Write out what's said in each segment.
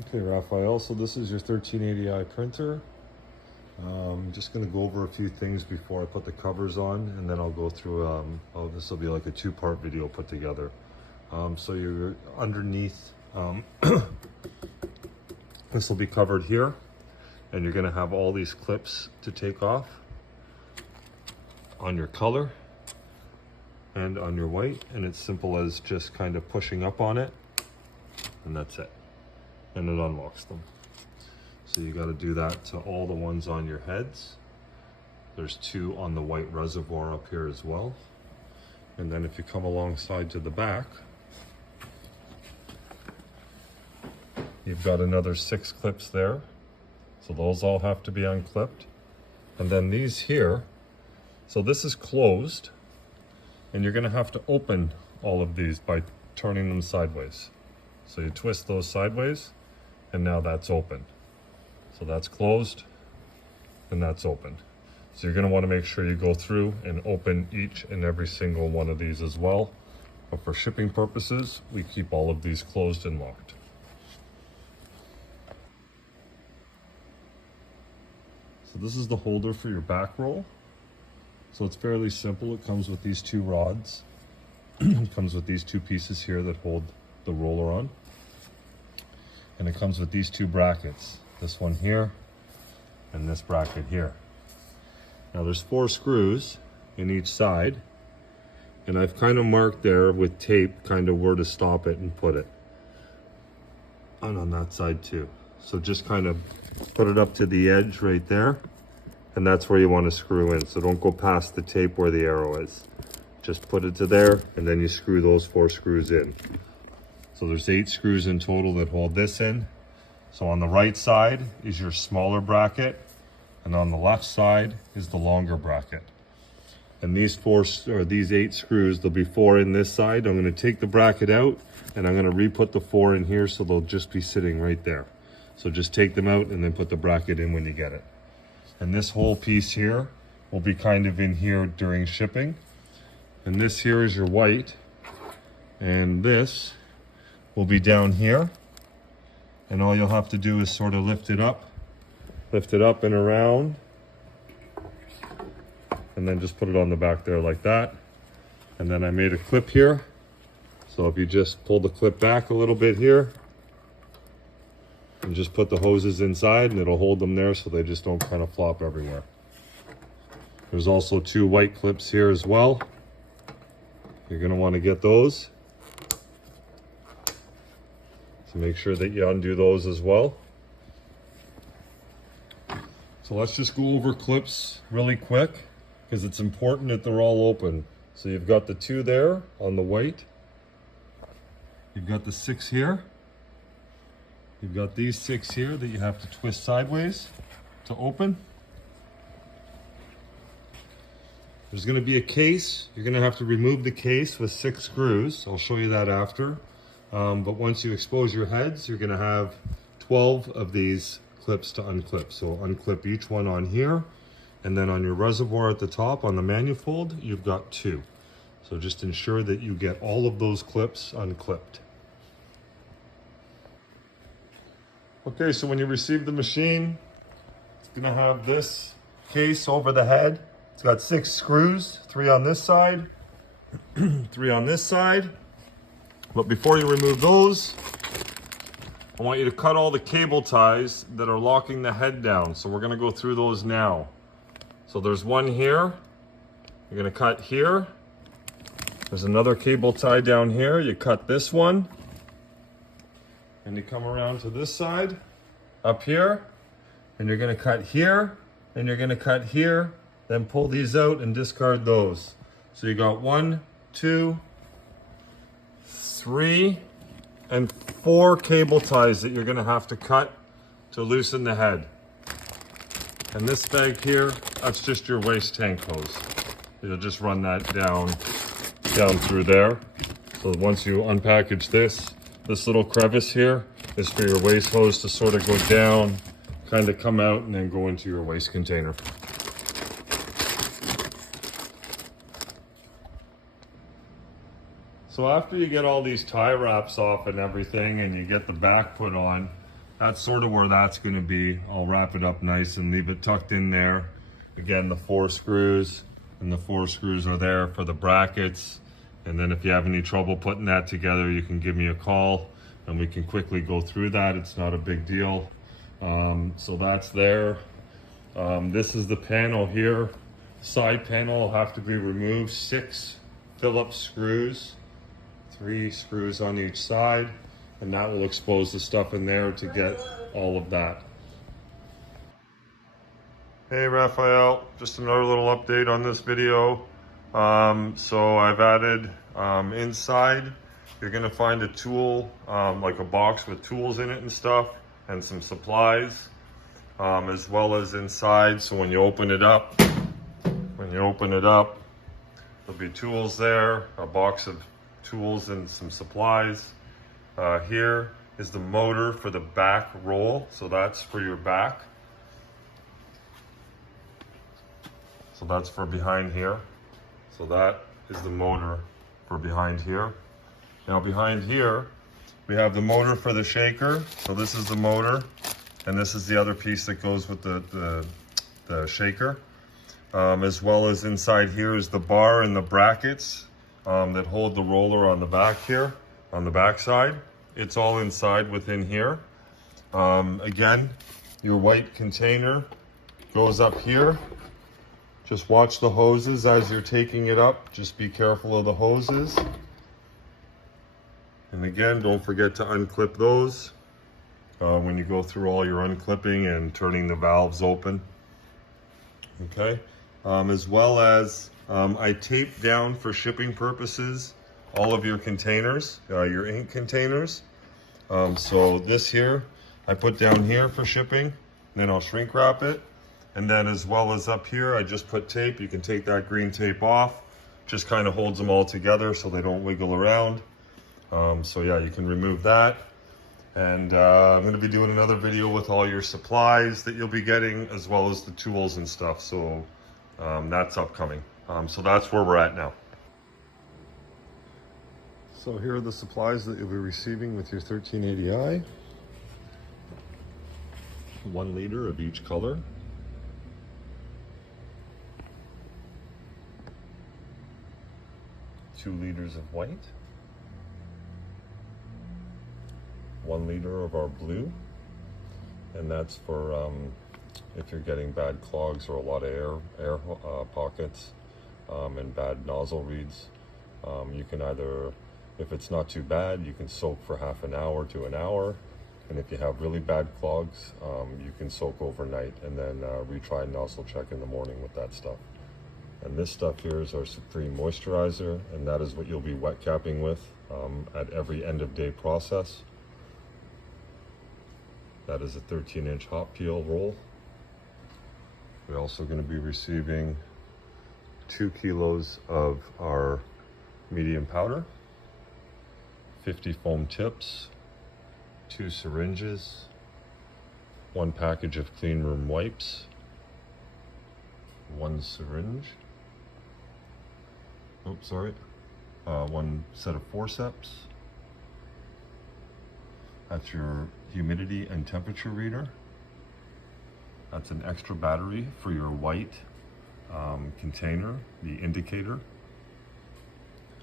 Okay, Raphael, so this is your 1380i printer. I'm just going to go over a few things before I put the covers on, and then I'll go through, this will be like a two-part video put together. So you're underneath, this will be covered here, and you're going to have all these clips to take off on your color and on your white, and it's simple as just kind of pushing up on it, and that's it. And it unlocks them. So you got to do that to all the ones on your heads. There's two on the white reservoir up here as well. And then if you come alongside to the back, you've got another 6 clips there. So those all have to be unclipped. And then these here, so this is closed, and you're going to have to open all of these by turning them sideways. So you twist those sideways, and now that's open. So that's closed, and that's open. So you're going to want to make sure you go through and open each and every single one of these as well. But for shipping purposes, we keep all of these closed and locked. So this is the holder for your back roll. So it's fairly simple. It comes with these 2 rods. It comes with these 2 pieces here that hold the roller on. And it comes with these 2 brackets, this one here and this bracket here. Now there's 4 screws in each side, and I've kind of marked there with tape kind of where to stop it and put it. And on that side too. So just kind of put it up to the edge right there, and that's where you want to screw in. So don't go past the tape where the arrow is. Just put it to there, and then you screw those 4 screws in. So there's 8 screws in total that hold this in. So on the right side is your smaller bracket, and on the left side is the longer bracket. And these 8 screws, there'll be 4 in this side. I'm going to take the bracket out, and I'm going to re-put the 4 in here, so they'll just be sitting right there. So just take them out and then put the bracket in when you get it. And this whole piece here will be kind of in here during shipping. And this here is your white, and this will be down here, and all you'll have to do is sort of lift it up and around, and then just put it on the back there like that. And then I made a clip here, so if you just pull the clip back a little bit here and just put the hoses inside, and it'll hold them there so they just don't kind of flop everywhere. There's also 2 white clips here as well. You're going to want to get those. So make sure that you undo those as well. So let's just go over clips really quick, because it's important that they're all open. So you've got the 2 there on the white. You've got the 6 here. You've got these 6 here that you have to twist sideways to open. There's going to be a case. You're going to have to remove the case with 6 screws. I'll show you that after. But once you expose your heads, you're going to have 12 of these clips to unclip. So unclip each one on here, and then on your reservoir at the top on the manifold, you've got 2. So just ensure that you get all of those clips unclipped. Okay, so when you receive the machine, it's going to have this case over the head. It's got 6 screws, 3 on this side, 3 on this side. But before you remove those, I want you to cut all the cable ties that are locking the head down. So we're going to go through those now. So there's one here. You're going to cut here. There's another cable tie down here. You cut this one. And you come around to this side, up here. And you're going to cut here. And you're going to cut here. Then pull these out and discard those. So you got 1, 2, 3, and 4 cable ties that you're going to have to cut to loosen the head. And this bag here, that's just your waste tank hose. You'll just run that down through there. So once you unpackage this little crevice here is for your waste hose to sort of go down, kind of come out, and then go into your waste container. So after you get all these tie wraps off and everything, and you get the back put on, that's sort of where that's going to be. I'll wrap it up nice and leave it tucked in there. Again, the 4 screws, and the 4 screws are there for the brackets. And then if you have any trouble putting that together, you can give me a call and we can quickly go through that. It's not a big deal. So that's there. This is the panel here. Side panel will have to be removed. 6 Phillips screws, 3 screws on each side, and that will expose the stuff in there to get all of that. Hey Raphael, just another little update on this video. So I've added inside, you're gonna find a tool, like a box with tools in it and stuff, and some supplies, as well as inside. So when you open it up, there'll be tools there, a box of tools and some supplies. Here is the motor for the back roll, so that's for your back. So that's for behind here. So that is the motor for behind here. Now behind here, we have the motor for the shaker. So this is the motor, and this is the other piece that goes with the shaker. As well as inside here is the bar and the brackets that hold the roller on the back here, on the back side. It's all inside within here. Again, your white container goes up here. Just watch the hoses as you're taking it up. Just be careful of the hoses. And again, don't forget to unclip those when you go through all your unclipping and turning the valves open. Okay, as well as I tape down for shipping purposes all of your containers, your ink containers. So this here, I put down here for shipping, then I'll shrink wrap it. And then as well as up here, I just put tape. You can take that green tape off. Just kind of holds them all together so they don't wiggle around. So yeah, you can remove that. And I'm gonna be doing another video with all your supplies that you'll be getting, as well as the tools and stuff. So that's upcoming. So that's where we're at now. So here are the supplies that you'll be receiving with your 1380i. 1 liter of each color. 2 liters of white, 1 liter of our blue, and that's for if you're getting bad clogs or a lot of air pockets and bad nozzle reads. You can either, if it's not too bad, you can soak for half an hour to an hour, and if you have really bad clogs, you can soak overnight and then retry nozzle check in the morning with that stuff. And this stuff here is our Supreme Moisturizer, and that is what you'll be wet capping with at every end of day process. That is a 13-inch hot peel roll. We're also going to be receiving 2 kilos of our medium powder, 50 foam tips, 2 syringes, 1 package of clean room wipes, 1 syringe, 1 set of forceps. That's your humidity and temperature reader. That's an extra battery for your white container, the indicator.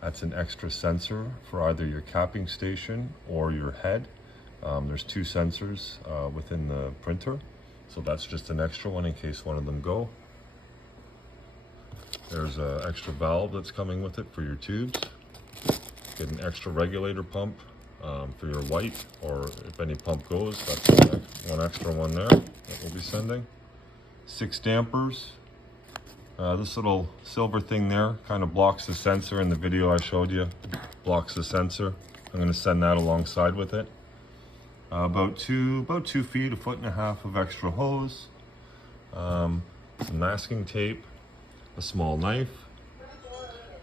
That's an extra sensor for either your capping station or your head. There's 2 sensors within the printer, so that's just an extra one in case one of them go. There's an extra valve that's coming with it for your tubes. Get an extra regulator pump for your white, or if any pump goes, that's one extra one there that we'll be sending. 6 dampers. This little silver thing there kind of blocks the sensor in the video I showed you. Blocks the sensor. I'm going to send that alongside with it. About 2 feet, 1.5 feet of extra hose. Some masking tape. A small knife.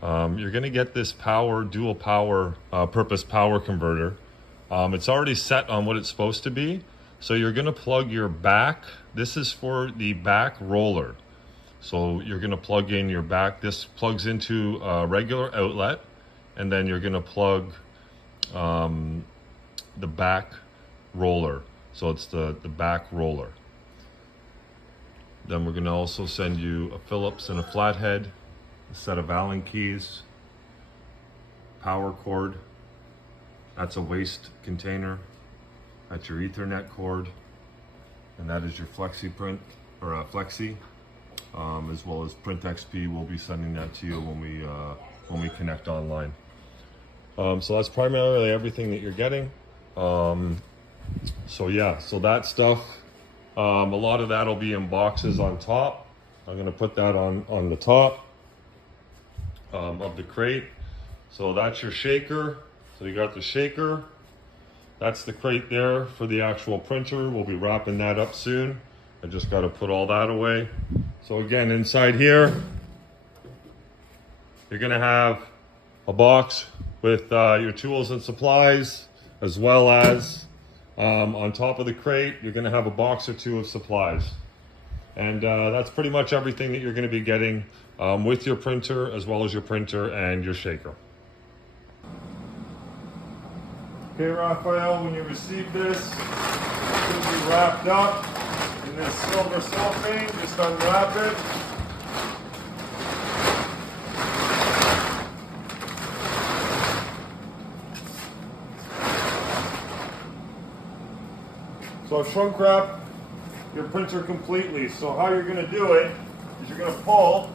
You're going to get this dual power purpose power converter. It's already set on what it's supposed to be. So you're going to plug your back. This is for the back roller. So you're going to plug in your back. This plugs into a regular outlet, and then you're going to plug the back roller. So it's the back roller. Then we're gonna also send you a Phillips and a flathead, a set of Allen keys, power cord. That's a waste container. That's your Ethernet cord. And that is your Flexi print, or Flexi, as well as Print XP. We'll be sending that to you when we connect online. So that's primarily everything that you're getting. So yeah, so that stuff, a lot of that will be in boxes on top. I'm gonna put that on the top of the crate. So that's your shaker. So you got the shaker. That's the crate there for the actual printer. We'll be wrapping that up soon. I just got to put all that away. So again, inside here, you're gonna have a box with your tools and supplies, as well as on top of the crate, you're gonna have a box or two of supplies. And that's pretty much everything that you're gonna be getting with your printer, as well as your printer and your shaker. Okay, Raphael, when you receive this, it's going to be wrapped up in this silver cellophane. Just unwrap it. So I've shrunk wrapped your printer completely. So how you're going to do it is you're going to pull.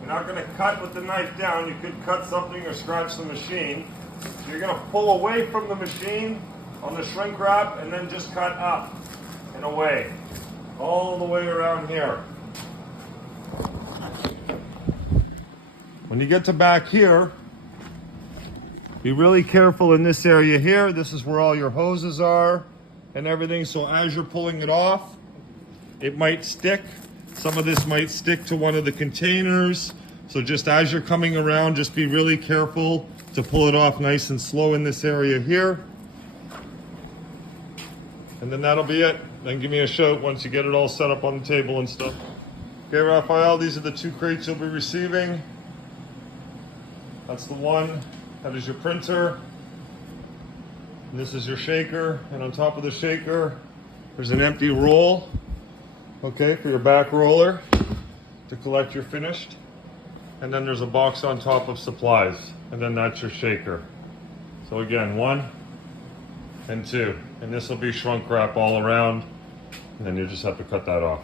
You're not going to cut with the knife down. You could cut something or scratch the machine. So you're going to pull away from the machine on the shrink wrap and then just cut up and away. All the way around here. When you get to back here, be really careful in this area here. This is where all your hoses are and everything. So as you're pulling it off, it might stick. Some of this might stick to one of the containers. So just as you're coming around, just be really careful to pull it off nice and slow in this area here. And then that'll be it. Then give me a shout once you get it all set up on the table and stuff. Okay, Raphael, these are the two crates you'll be receiving. That's the one, that is your printer. And this is your shaker. And on top of the shaker, there's an empty roll, okay, for your back roller to collect your finished. And then there's a box on top of supplies. And then that's your shaker. So again, 1 and 2. And this will be shrunk wrap all around. And then you just have to cut that off.